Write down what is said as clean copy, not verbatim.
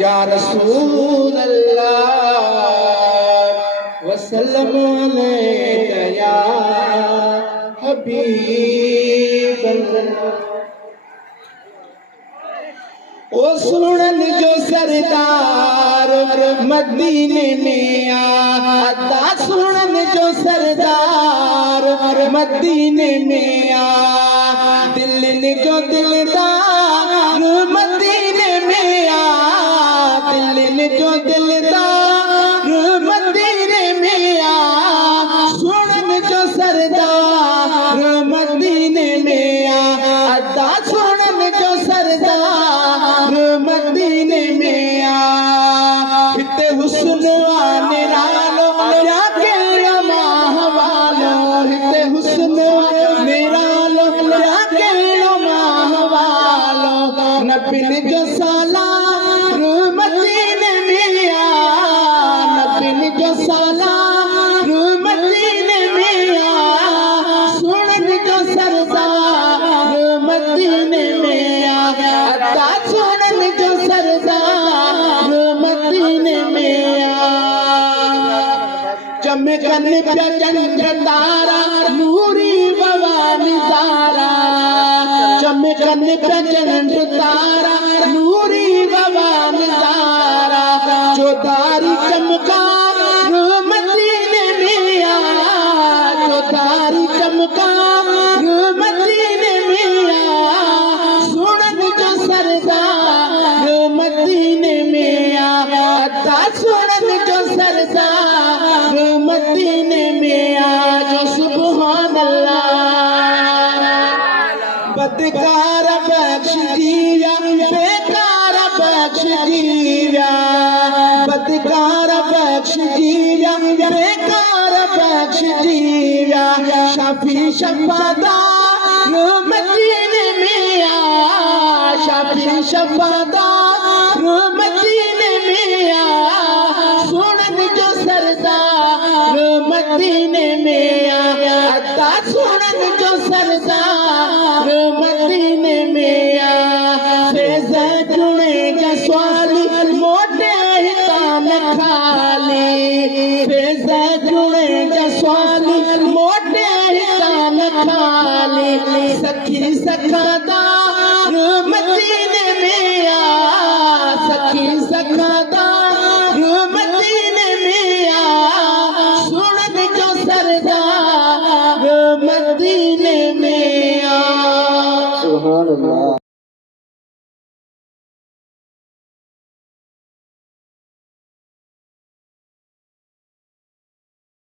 या रसूल अल्लाह वसल्लम अलैका या हबीब अल्लाह। ओ सुनन जो सरदार मदीने में आता, सुनन जो सरदार मदीने में आ, दिल ने जो दिलदार मदीने में आ, दिल ने जो दिलदार मदीने में आ, सुनन जो सरदार मदीने में आ, अदा सुनन जो सरदार मदीने में आ, हिते हुस्न वाले रालो या के माहवालो, हिते हुस्न मेरा लो या के माहवालो, नबिन जो सालार मदीने में आ, नबिन जो सालार मदीने में आ, सुनन जो सरदार मदीने में आ, अदा सुनन जो सरदार मदीने में आ, चमकन पे चंद्र तारा नूरी भवानी तारा, चमकन पे चंद्र तारा नूरी भवानी तारा, जो दारी चमका मदीने में आ, जो दारी चमका मदीने में आ, सुनन जो सरदार मदीने में आ, अदा सुनन जो सरदार मदीने में आ, जो सुभान अल्लाह बदकार बख्श दिया, बेकार बख्श दिया, बदकार बख्श दिया, बेकार बख्श दिया, शाफी शफादार मदीने में आ, शाफी शफादार मदीने में आ, सुनन जो सरदार मदीने में आ, अदा सुनन जो सरदार मदीने में आ, फैज़ जुड़ेगा स्वाली मोटे हितान खाली, फैज़ जुड़ेगा स्वाली मोटे हितान खाली, सखी सखादार मदीने में आ, सखी सखादार मदीने में आ, सुनन जो सरदार मदीने में आ। सुभान अल्लाह।